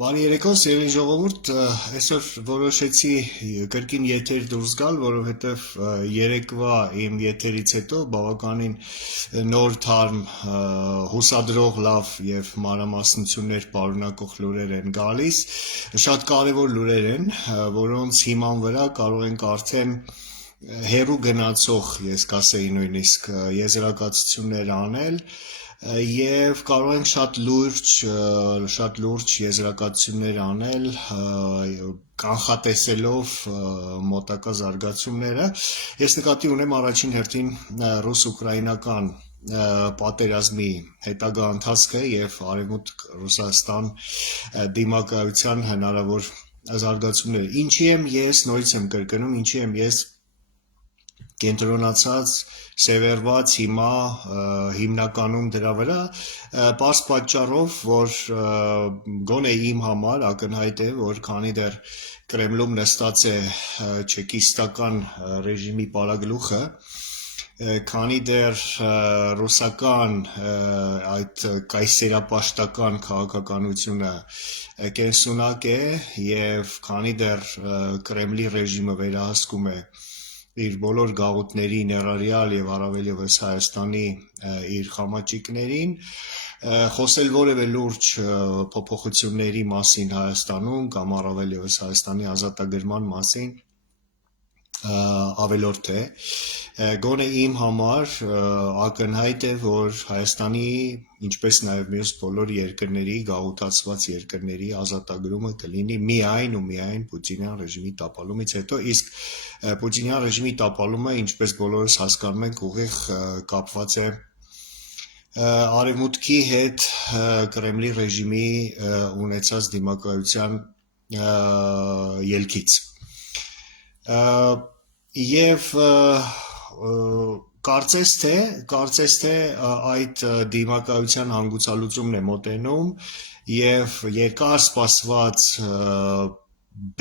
Բարի երեկո, սիրելի ժողովուրդ, այսօր որոշեցի կրկին եթեր դուրս գալ, որովհետև երեկվա իմ եթերից հետո բավականին նոր թարմ հուսադրող լավ եւ մանրամասնություններ պարունակող լուրեր են գալիս, շատ կարևոր լուրեր են, որոնց հիման վրա կարող ենք արդեն հերու գնացող, ես կասեի նույնիսկ եզրակացություններ անել եւ կարող ենք շատ լուրջ եզրակացություններ անել կանխատեսելով մոտակա զարգացումները ես նկատի ունեմ առաջին հերթին ռուս-ուկրաինական պատերազմի հետագա ընթացքը եւ արևմուտք Ռուսաստան դիմակայության հնարավոր զարգացումները ինչի եմ ես նորից եմ կրկնում ինչի եմ ես կենտրոնացած սևեռված հիմա հիմնականում դրա վրա պարզ պատճառով որ գոնե իմ համար ակնհայտ է որ քանի դեռ Կրեմլում նստած է չեկիստական ռեժիմի պարագլուխը քանի դեռ ռուսական այդ կայսերապաշտական քաղաքականությունը կենսունակ է եւ քանի դեռ Կրեմլի ռեժիմը վերահսկում է իր բոլոր գաղութների ներառյալ եւ առավել եւս Հայաստանի իր խամաճիկներին խոսել որևէ լուրջ փոփոխությունների մասին Հայաստանում կամ առավել եւս Հայաստանի ազատագրման մասին ավելորդ է գոնե իմ համար ակնհայտ է որ Հայաստանի ինչպես նաև մյուս բոլոր երկրների գաղութացված երկրների ազատագրումը կլինի միայն ու միայն Պուտինյան ռեժիմի տապալումից հետո իսկ Պուտինյան ռեժիմի տապալումը ինչպես բոլորս հասկանում ենք ուղիղ կապված է արևմուտքի հետ Կրեմլի ռեժիմի ունեցած դիմակայության ելքից եւ կարծես թե այդ դիմակայության հանգուցալուծումն է մոտենում եւ երկար սպասված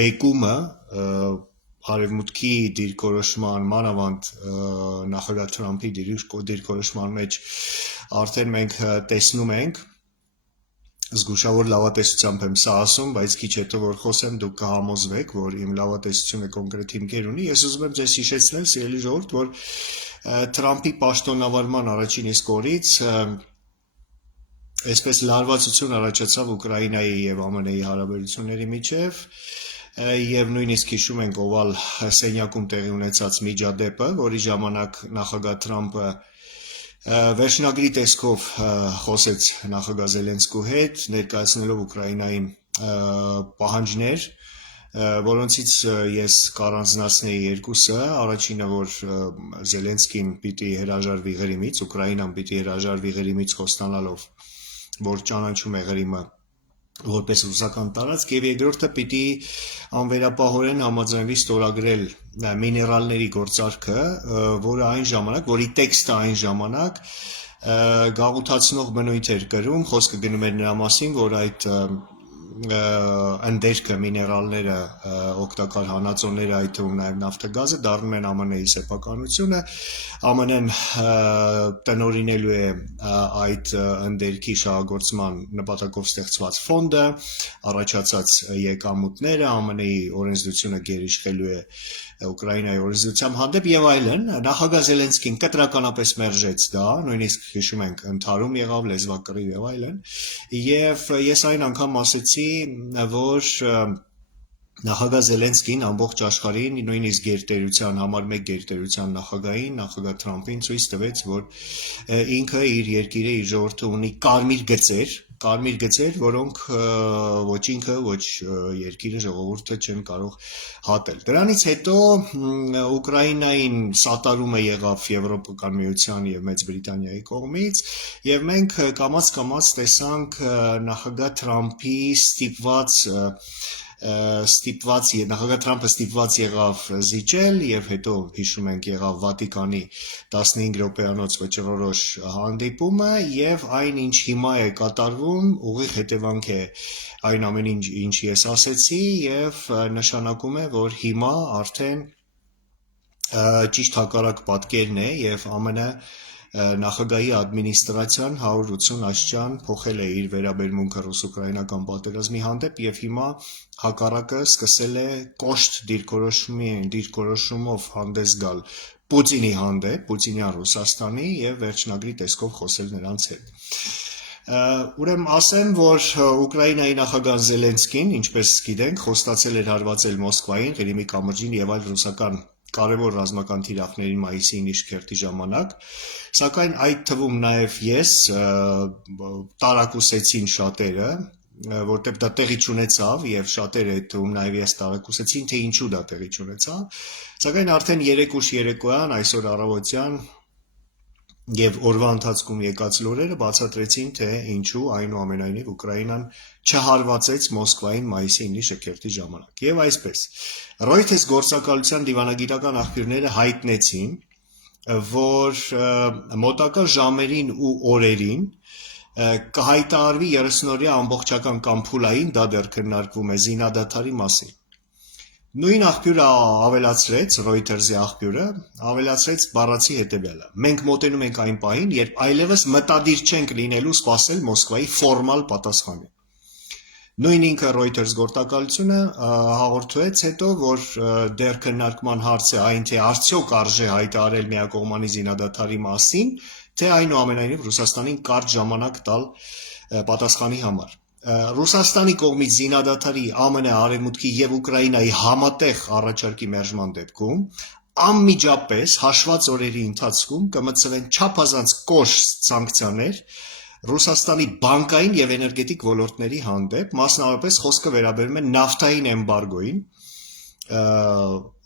բեկումը արևմուտքի դիրքորոշման մանավանդ նախագահ Թրամփի դիրքորոշման մեջ արդեն մենք տեսնում ենք զգուշավոր լավատեսությամբ եմ սա ասում, բայց քիչ հետո որ խոսեմ դուք կհամոզվեք, որ իմ լավատեսությունը կոնկրետ հիմքեր ունի։ Ես ուզում եմ ձեզ հիշեցնել, սիրելի ժողովուրդ, որ Թրամփի պաշտոնավարման առաջին իսկ օրից այսպես լարվածություն առաջացավ Ուկրաինայի եւ ԱՄՆ-ի հարաբերությունների միջև եւ նույնիսկ հիշում ենք օվալ սենյակում տեղի ունեցած միջադեպը, որի ժամանակ նախագահ Թրամփը վերջնագրի տեսքով խոսեց նախագահ Զելենսկու հետ, ներկայացնելով Ուկրաինային պահանջներ, որոնցից ես կառանձնացնեի երկուսը, առաջինը որ Զելենսկին պիտի հրաժարվի Ղրիմից, Ուկրաինան պիտի հրաժարվի Ղրիմից խոստանալով, որ ճանաչում է Ղրիմը որպես ռուսական տարածք եւ երկրորդը պիտի անվերապահորեն համաձայնվի ստորագրել միներալների գործարքը, որի տեքստը այն ժամանակ գաղութացնող բնույթ էր կրում, խոսքը գնում էր նրա մասին, որ այդ ընդերքը միներալները օգտակար հանածոները այդ թվում նաև նավթագազը դառնում են ԱՄՆ-ի սեփականությունը ԱՄՆ-ն տնօրինելու է այդ ընդերքի շահագործման նպատակով ստեղծված ֆոնդը առաջացած եկամուտները ԱՄՆ-ի օրենսդրությունը գերիշխելու է Ուկրաինայի օրենսդրությամբ հանդեպ եւ այլն նախագահ Զելենսկին կտրականապես մերժեց դա նույնիսկ հիշում ենք ընդհարում եղավ լեզվակռիվ եւ այլն եւ ես այն անգամ ասեցի որ նախագահ Զելենսկին ամբողջ աշխարհին նույնիսկ գերտերության համար մեկ գերտերության նախագահին նախագահ Թրամփին ցույց տվեց որ ինքը իր երկիրը իր ժողովուրդը ունի կարմիր գծեր որոնք ոչ ինքը ոչ երկիրը ժողովուրդը չեն կարող հատել դրանից հետո Ուկրաինային սատարումը եղավ Եվրոպական միության եւ Մեծ Բրիտանիայի կողմից եւ մենք կամաց տեսանք նախագահ Թրամփի նախագահ Թրամփը ստիպված եղավ զիջել եւ հետո հիշում ենք եղավ Վատիկանի 15 րոպեանոց վճռորոշ հանդիպումը եւ այն ինչ հիմա է կատարվում ուղիղ հետևանք է այն ամեն ինչ ես ասեցի եւ նշանակում է որ հիմա արդեն ճիշտ հակառակ պատկերն է եւ ԱՄՆ նախագահի ադմինիստրացիան 180 աստիճան փոխել է իր վերաբերմունքը ռուս-ուկրաինական պատերազմի հանդեպ եւ հիմա հակառակը սկսել է կոշտ դիրքորոշումով հանդես գալ Պուտինի հանդեպ, Պուտինյան Ռուսաստանի եւ վերջնագրի տեսքով խոսել նրանց հետ։ Ուրեմն ասեմ, որ Ուկրաինայի նախագահ Զելենսկին, ինչպես գիտենք, խոստացել էր հարվածել Մոսկվային, Ղրիմի կամրջին եւ այլ ռուսական կարևոր ռազմական թիրախներին մայիսի 9-ի շքերթի ժամանակ, սակայն այդ թվում նաև ես տարակուսեցին շատերը, որտեղ դա տեղի չունեցավ եւ շատերը այդ թվում նաև ես տարակուսեցին, թե ինչու դա տեղի չունեցավ, սակայն արդեն 3 ուշ երեկոյան, այսօր առավոտյան եւ օրվա ընթացքում եկած լուրերը բացատրեցին, թե ինչու այնուամենայնիվ Ուկրաինան չհարվածեց Մոսկվային մայիսի 9-ի շքերթի ժամանակ։ Եվ այսպես, Reuters գործակալության դիվանագիտական աղբյուրները հայտնեցին, որ մոտակա ժամերին ու օրերին կհայտարարվի 30-օրյա ամբողջական կամ փուլային, դա դեռ քննարկվում է զինադադարի մասին։ Նույն աղբյուրը ավելացրեց, Reuters-ի աղբյուրը ավելացրեց բառացի հետևյալը. մենք մոտենում ենք այն պահին, երբ այլևս մտադիր չենք լինելու սպասել Մոսկվայի ֆորմալ պատասխանի։ Նույն ինքը Reuters գործակալությունը հաղորդեց հետո, որ դեռ քննարկման հարց է այն, թե արդյոք արժե հայտարարել միակողմանի զինադադարի մասին, թե այնուամենայնիվ Ռուսաստանին կարճ ժամանակ տալ պատասխանի համար։ Ռուսաստանի կողմից զինադադարի ԱՄՆ, Արևմուտքի եւ Ուկրաինայի համատեղ առաջարկի մերժման դեպքում անմիջապես հաշված օրերի ընթացքում կմտցվեն չափազանց կոշտ սանկցիաներ Ռուսաստանի բանկային եւ էներգետիկ ոլորտների հանդեպ, մասնավորապես խոսքը վերաբերում է նավթային էմբարգոյին,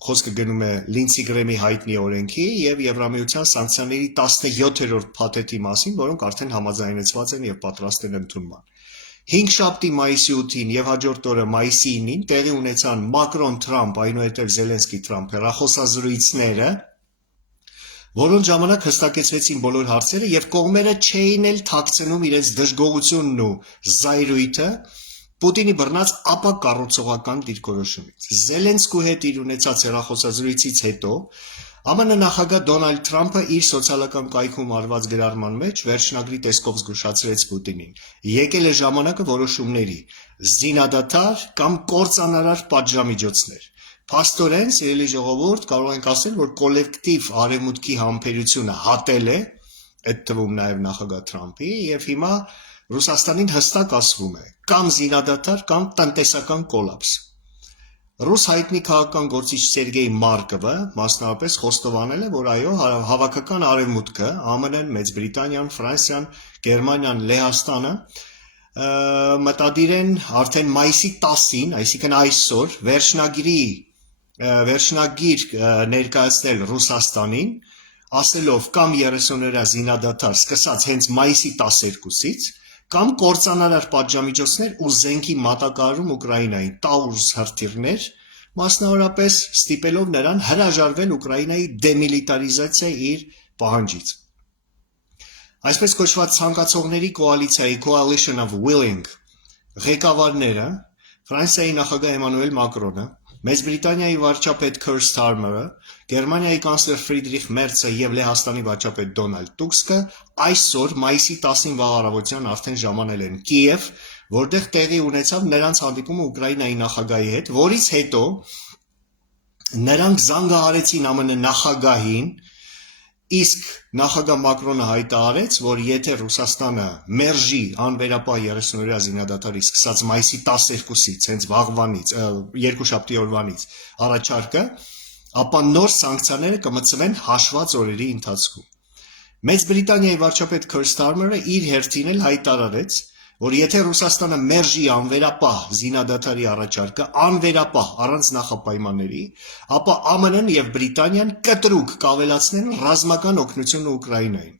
խոսքը գնում է Լինցի Գրեմի հայտնի օրենքի եւ Եվրամիության սանկցիաների 17-րդ փաթեթի մասին, որոնք արդեն համաձայնեցված են եւ պատրաստ են ընդունման։ 5 շաբթի մայիսի 8-ին եւ հաջորդ օրը մայիսի 9-ին տեղի ունեցան Մակրոն-Թրամփ, այնուհետև Զելենսկի-Թրամփ հեռախոսազրույցները, որոնց ժամանակ հստակեցվեցին բոլոր հարցերը եւ կողմերը չէին էլ թաքցնում իրենց դժգոհությունն ու զայրույթը Պուտինի բռնած ապակառուցողական դիրքորոշումից։ Զելենսկու հետ իր ունեցած հեռախոսազրույցից հետո ԱՄՆ նախագահ Դոնալդ Թրամփը իր սոցիալական կայքում արված գրառման մեջ վերջնագրի տեսքով զգուշացրեց Պուտինին. եկել է ժամանակը որոշումների, զինադադար կամ կործանարար պատժամիջոցներ։ Փաստորեն, սիրելի ժողովուրդ, կարող ենք ասել, որ կոլեկտիվ արևմուտքի համբերությունը հատել է, այդ թվում նաև նախագահ Թրամփի, եւ հիմա Ռուսաստանին հստակ ասվում է կամ զինադադար կամ տնտեսական կոլապս։ Ռուս հայտնի քաղաքական գործիչ Սերգեյ Մարկովը մասնավորապես խոստովանել է, որ այո, հավաքական արևմուտքը, ԱՄՆ-ն, Մեծ Բրիտանիան, Ֆրանսիան, Գերմանիան, Լեհաստանը մտադիր են արդեն մայիսի 10-ին, այսինքն այսօր, վերջնագիր ներկայացնել Ռուսաստանին, ասելով կամ 30-օրյա զինադադար սկսած հենց մայիսի 12-ից, կամ կործանարար պատժամիջոցներ ու զենքի մատակարարում Ուկրաինային, Տաուրս հրթիռներ, մասնավորապես ստիպելով նրան հրաժարվել Ուկրաինայի դեմիլիտարիզացիա իր պահանջից։ Այսպես կոչված ցանկացողների կոալիցիայի Coalition of Willing ղեկավարները Ֆրանսիայի նախագահ Էմանուել Մակրոնը, Մեծ Բրիտանիայի վարչապետ Քեր Սթարմերը, Գերմանիայի կանցլեր Ֆրիդրիխ Մերցը եւ Լեհաստանի վարչապետ Դոնալդ Տուսկը այսօր մայիսի 10-ին վաղ առավոտյան արդեն ժամանել են Կիև, որտեղ տեղի ունեցավ նրանց հանդիպումը Ուկրաինայի նախագահի հետ, որից հետո նրանք զանգահարեցին ԱՄՆ նախագահին, իսկ նախագահ Մակրոնը հայտարարեց, որ եթե Ռուսաստանը մերժի անվերապահ 30-օրյա զինադադարի սկսած մայիսի 12-ից, հենց վաղվանից, երկուշաբթի օրվանից առաջարկը, ապա նոր սանկցիաները կմտցվեն հաշված օրերի ընթացքում։ Մեծ Բրիտանիայի վարչապետ Քեր Սթարմերը իր հերթին էլ հայտարարեց, որ եթե Ռուսաստանը մերժի անվերապահ զինադադարի առաջարկը, անվերապահ առանց նախապայմանների, ապա ԱՄՆ-ն եւ Բրիտանիան կտրուկ կավելացնեն ռազմական օգնությունը Ուկրաինային։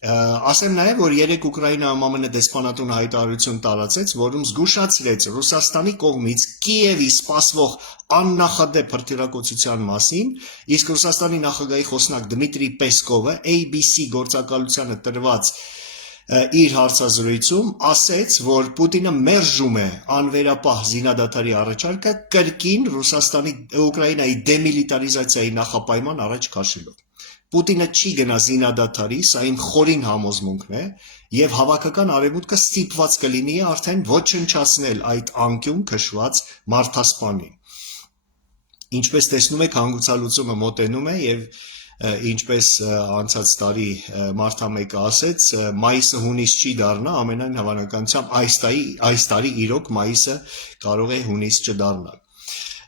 Ասեմ նաև, որ երեք Ուկրաինայում ԱՄՆ դեսպանատունը հայտարարություն տարածեց, որում զգուշացրեց Ռուսաստանի կողմից Կիևի սպասվող աննախադեպ հրթիռակոծության մասին, իսկ Ռուսաստանի նախագահի խոսնակ Դմիտրի Պեսկովը ABC գործակալությանը տրված իր հարցազրույցում ասեց, որ Պուտինը մերժում է անվերապահ զինադադարի առաջարկը կրկին Ուկրաինայի դեմիլիտարիզացիայի նախապայման առաջ քաշելով։ Պուտինը չի գնա զինադադարի, սա իմ խորին համոզմունքն է, եւ հավաքական արևմուտքը ստիպված կլինի արդեն ոչնչացնել այդ անկյուն քշված մարդասպանին։ Ինչպես տեսնում եք, հանգուցալուծումը մոտենում է եւ ինչպես անցած տարի մարտամեկը ասեց, մայիսը հունիս չի դառնա, ամենայն հավանականությամբ այս տարի իրոք մայիսը կարող է հունիս չդառնալ։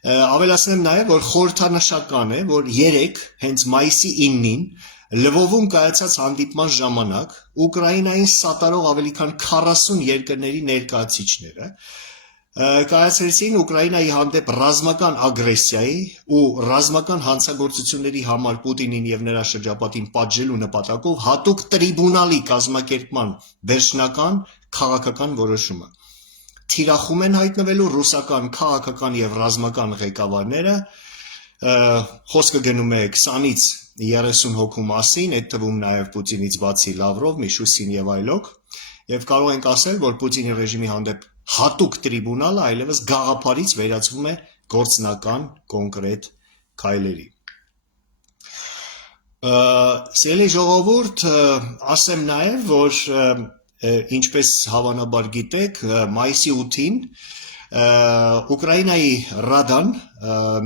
Ավելացնեմ նաև, որ խորհրդանշական է, որ երեկ հենց մայիսի 9-ին Լվովում կայացած հանդիպման ժամանակ Ուկրաինային սատարող ավելի քան 40 երկրների ներկայացուցիչները կայացրեցին Ուկրաինայի հանդեպ ռազմական ագրեսիայի ու ռազմական հանցագործությունների համար Պուտինին եւ նրա շրջապատին պատժելու նպատակով հատուկ տրիբունալի կազմակերպման վերջնական քաղաքական որոշումը։ Թիրախում են հայտնվելու ռուսական քաղաքական եւ ռազմական ղեկավարները, խոսքը գնում է 20-ից 30 հոգու մասին, այդ թվում նաեւ Պուտինից բացի Լավրով, Միշուսին եւ այլոք, եւ կարող ենք ասել, որ Պուտինի ռեժիմի հանդեպ հատուկ տրիբունալը այլևս գաղափարից վերածվում է գործնական կոնկրետ քայլերի։ Սիրելի ժողովուրդ, ասեմ նաեւ, որ ինչպես հավանաբար գիտեք, մայիսի 8-ին Ուկրաինայի Ռադան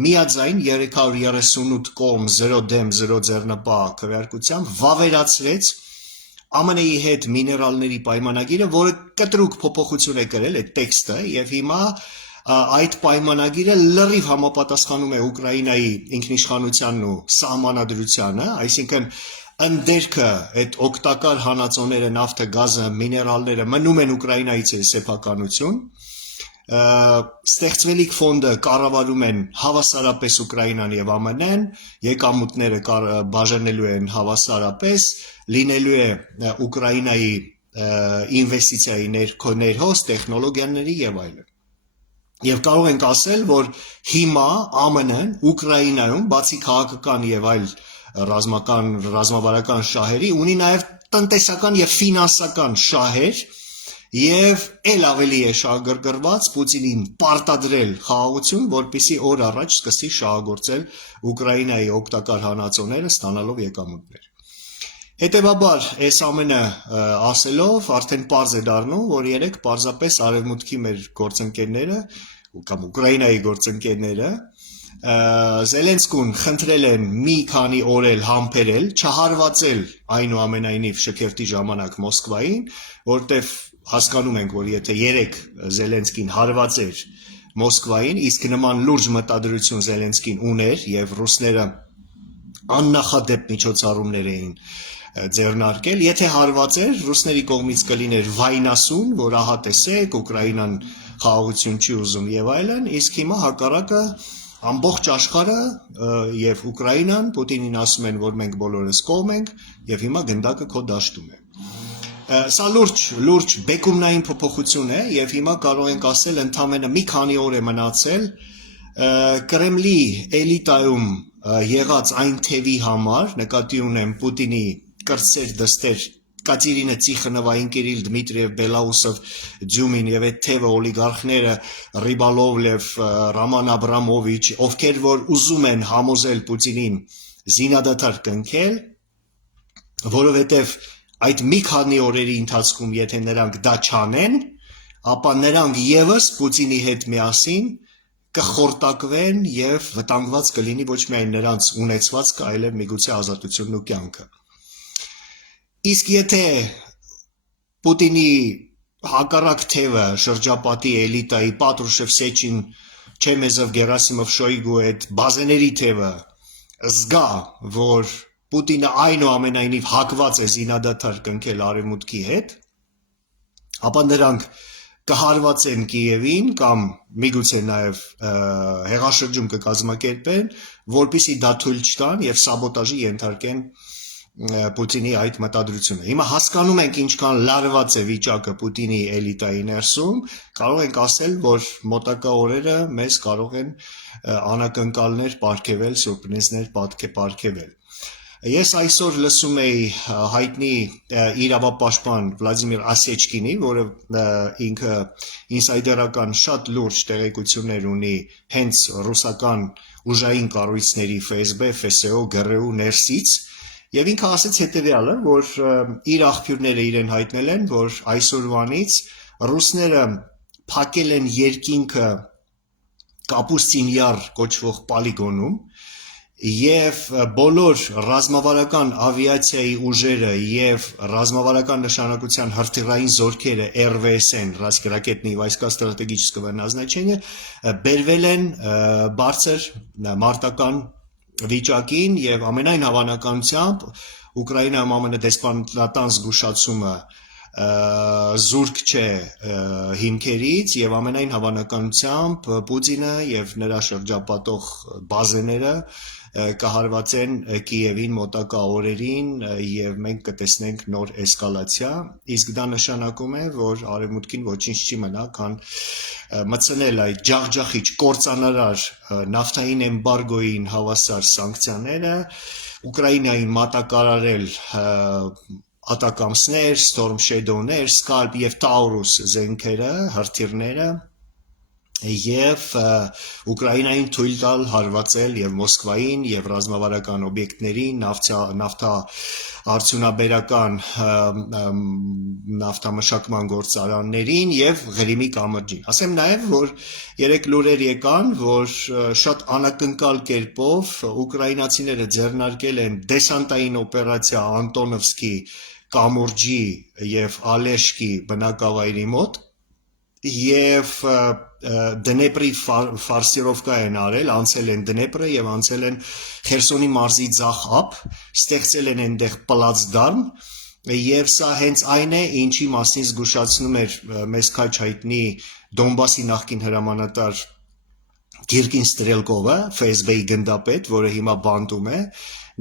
միաձայն 338 կողմ 0 դեմ 0 ձեռնպահ քվեարկությամբ վավերացրեց ԱՄՆ-ի հետ միներալների պայմանագիրը, որը կտրուկ փոփոխություն է կրել այդ տեքստը եւ հիմա այդ պայմանագիրը լրիվ համապատասխանում է Ուկրաինայի ինքնիշխանությանն ու սահմանադրությանը, այսինքն ընդերքը այդ օգտակար հանածոները, նավթը, գազը, միներալները մնում են Ուկրաինայից սեփականություն, ստեղծվելիք ֆոնդը կառավարում են հավասարապես Ուկրաինան եւ ԱՄՆ-ն, եկամուտները բաժանելու են հավասարապես, լինելու է Ուկրաինայի ինվեստիցիայի ներհոս, տեխնոլոգիաների եւ այլն։ Եվ կարող ենք ասել, որ հիմա ԱՄՆ-ն Ուկրաինայում բացի քաղաքական եւ այլ ռազմավարական շահերի ունի նաեւ տնտեսական եւ ֆինանսական շահեր եւ ել ավելի է շահագրգռված Պուտինին պարտադրել խաղաղություն, որպեսզի օր առաջ սկսի շահագործել Ուկրաինայի օգտակար հանածոները, ստանալով եկամուտներ։ Հետևաբար, այս ամենը ասելով արդեն պարզ է դառնում, որ երեք պարզապես արևմուտքի մեր գործընկերները կամ Ուկրաինայի գործընկերները Զելենսկուն խնդրել են մի քանի օր էլ համբերել, չհարվածել այնուամենայնիվ շքերթի ժամանակ Մոսկվային, որտեվ հասկանում ենք, որ եթե երեք Զելենսկին հարվածեր Մոսկվային, իսկ նման լուրջ մտադրություն Զելենսկին ուներ եւ ռուսները աննախադեպ միջոցառումներ էին ձեռնարկել, եթե հարվածեր, ռուսների կողմից կլիներ վայնասուն, որ ահա տեսեք, Ուկրաինան խաղաղություն չի ուզում եւ այլն, իսկ հիմա հակառակը ամբողջ աշխարհը եւ Ուկրաինան Պուտինին ասում են, որ մենք բոլորս կողմ ենք եւ հիմա գնդակը քո դաշտում է։ Սա լուրջ բեկումնային փոփոխություն է եւ հիմա կարող ենք ասել ընդամենը մի քանի օր է մնացել Կրեմլի էլիտայում եղած այն թևի համար, նկատի ունեմ Պուտինի կրտսեր դստեր Կատերինա Տիխոնովային, Կիրիլ Դմիտրիև, Բելաուսով, Ձյումին եւ այդ թևը օլիգարխները Ռիբալովլև, Ռաման Աբրամովիչ, ովքեր որ ուզում են համոզել Պուտինին զինադադար կնքել, որովհետեւ այդ մի քանի օրերի ընթացքում եթե նրանք դա չանեն, ապա նրանք եւս Պուտինի հետ միասին կխորտակվեն եւ վտանգված կլինի ոչ միայն նրանց ունեցվածքը, այլև միգուցե ազատությունն ու կյանքը։ Իսկ եթե Պուտինի հակառակ թևը շրջապատի էլիտայի Պատրուշև, Սեչին, Չեմեզով, Գերասիմով, Շոյգու այդ բազեների թևը զգա, որ Պուտինը այնուամենայնիվ հակված է զինադադար կնքել արևմուտքի հետ, ապա նրանք կհարվածեն Կիևին կամ միգուցե նաև հեղաշրջում կկազմակերպեն, որպեսզի դա թույլ չտան եւ սաբոտաժի ենթարկեն Պուտինի այդ մտադրությունը։ Հիմա հասկանում ենք ինչքան լարված է վիճակը Պուտինի էլիտայի ներսում, կարող ենք ասել, որ մոտակա օրերը մեզ կարող են անակնկալներ պարգևել, սուրպրիզներ պարգևել։ Ես այսօր լսում էի հայտնի իրավապաշտպան Վլադիմիր Ասեչկինի, որը ինքը ինսայդերական շատ լուրջ տեղեկություններ ունի հենց ռուսական ուժային կառույցների ՖՍԲ, ՖՍՕ, ԳՌՈ ներսից, Եվ ինքը ասաց հետևյալը, որ իր աղբյուրները իրեն հայտնել են, որ այսօրվանից ռուսները փակել են երկինքը Կապուստին Յար կոչվող պոլիգոնում եւ բոլոր ռազմավարական ավիացիայի ուժերը եւ ռազմավարական նշանակության հրթիռային զորքերը RVSN, ռակետные войска стратегического назначения, բերվել են բարձր մարտական վիճակին եւ ամենայն հավանականությամբ Ուկրաինայում ԱՄՆ դեսպանատան զգուշացումը զուրկ չէ հիմքերից եւ ամենայն հավանականությամբ Պուտինը եւ նրա շրջապատող բազեները կհարվածեն Կիևին մոտակա օրերին եւ մենք կտեսնենք նոր էսկալացիա, իսկ դա նշանակում է, որ արևմուտքին ոչինչ չի մնա, քան մտցնել այդ ջախջախիչ կործանարար նավթային էմբարգոյին հավասար սանկցիաները, Ուկրաինային մատակարարել Ատակամսներ, Storm Shadow-ներ, Scalp եւ Taurus զենքերը, հրթիռները եւ Ուկրաինային թույլ տալ հարվածել եւ Մոսկվային եւ ռազմավարական օբյեկտներին, նավթա արդյունաբերական նավթամշակման գործարաններին եւ Ղրիմի կամրջին։ Ասեմ նաեւ, որ երեք լուրեր եկան, որ շատ անակնկալ կերպով ուկրաինացիները ձեռնարկել են դեսանտային օպերացիա Անտոնովսկի կամուրջի եւ Ալեշկի բնակավայրի մոտ եւ Դնեպրի ֆարսիրովկա են արել, անցել են Դնեպրը եւ անցել են Խերսոնի մարզի ձախ ափ, ստեղծել են այնտեղ պլացդարմ եւ սա հենց այն է, ինչի մասին զգուշացնում էր մեզ քաչ հայտնի Դոնբասի նախկին հրամանատար Գիրկին Ստրելկովը, FSB-ի գնդապետ, որը հիմա բանտում է,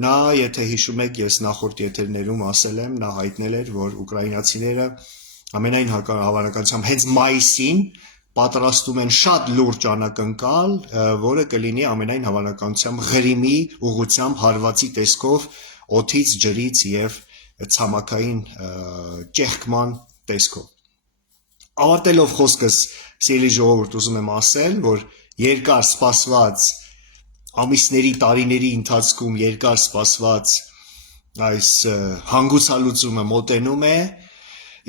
նա, եթե հիշում եք, ես նախորդ եթերներում ասել եմ, նա հայտնել էր, որ ուկրաինացիները ամենայն հավանականությամբ հենց մայիսին պատրաստում են շատ լուրջ անակնկալ, որը կլինի ամենայն հավանականությամբ Ղրիմի ուղղությամբ հարվածի տեսքով օդից, ջրից եւ ցամաքային ճեղքման տեսքով։ Ավարտելով խոսքս, սիրելի ժողովուրդ, ուզում եմ ասել, որ երկար սպասված ամիսների, տարիների ընթացքում երկար սպասված այս հանգուցալուծումը մոտենում է,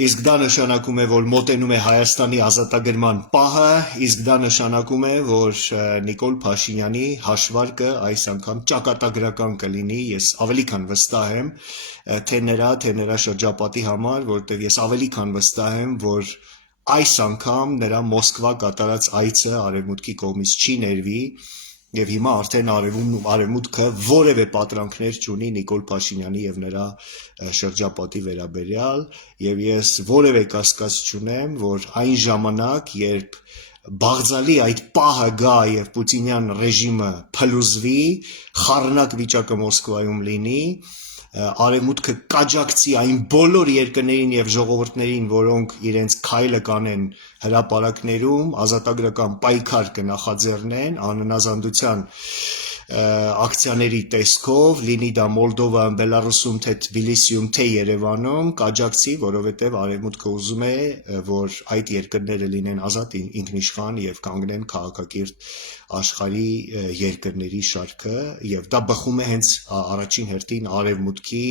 իսկ դա նշանակում է, որ մոտենում է Հայաստանի ազատագրման պահը, իսկ դա նշանակում է, որ Նիկոլ Փաշինյանի հաշվարկը այս անգամ ճակատագրական կլինի, ես ավելի քան վստահ եմ, թե նրա շրջապատի համար, որտեղ ես ավելի քան վստահ եմ, որ այս անգամ նրա Մոսկվա կատարած այցը արևմուտքի կողմից չի ներվի եւ հիմա արդեն արևմուտքը որևէ պատրանքներ չունի Նիկոլ Փաշինյանի եւ նրա շրջապատի վերաբերյալ եւ ես որևէ կասկած չունեմ, որ այն ժամանակ, երբ բաղձալի այդ պահը գա եւ պուտինյան ռեժիմը փլուզվի, խառնակ վիճակը Մոսկվայում լինի, արևմուտքը կաջակցի այն բոլոր երկրներին եւ ժողովուրդներին, որոնք իրենց քայլը կանեն հրապարակներում, ազատագրական պայքար կնախաձեռնեն անհնազանդության ակցիաների տեսքով, լինի դա Մոլդովայում, Բելարուսում, թե Թբիլիսիում, թե Երևանում, կաջակցի, որովհետեւ արևմուտքը ուզում է, որ այդ երկրները լինեն ազատ, ինքնիշխան եւ կանգնեն քաղաքակիրթ աշխարհի երկրների շարքը եւ դա բխում է հենց առաջին հերթին արևմուտքի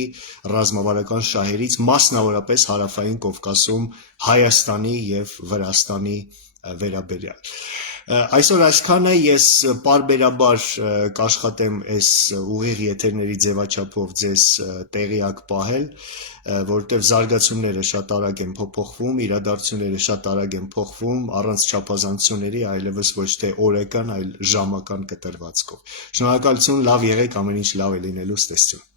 ռազմավարական շահերից, մասնավորապես հարավային Կովկասում Հայաստանի եւ Վրաստանի վերաբերյալ։ Այսօր այսքանը, ես պարբերաբար կաշխատեմ այս ուղիղ եթերների ձևաչափով ձեզ տեղյակ պահել, որտեղ զարգացումները շատ արագ են փոփոխվում, իրադարձությունները շատ արագ են փոխվում, առանց չափազանցությունների, այլևս ոչ թե օրական, այլ ժամական կտրվածքով։ Շնորհակալություն, լավ եղեք, ամեն ինչ լավ է լինելու, ցտեսություն։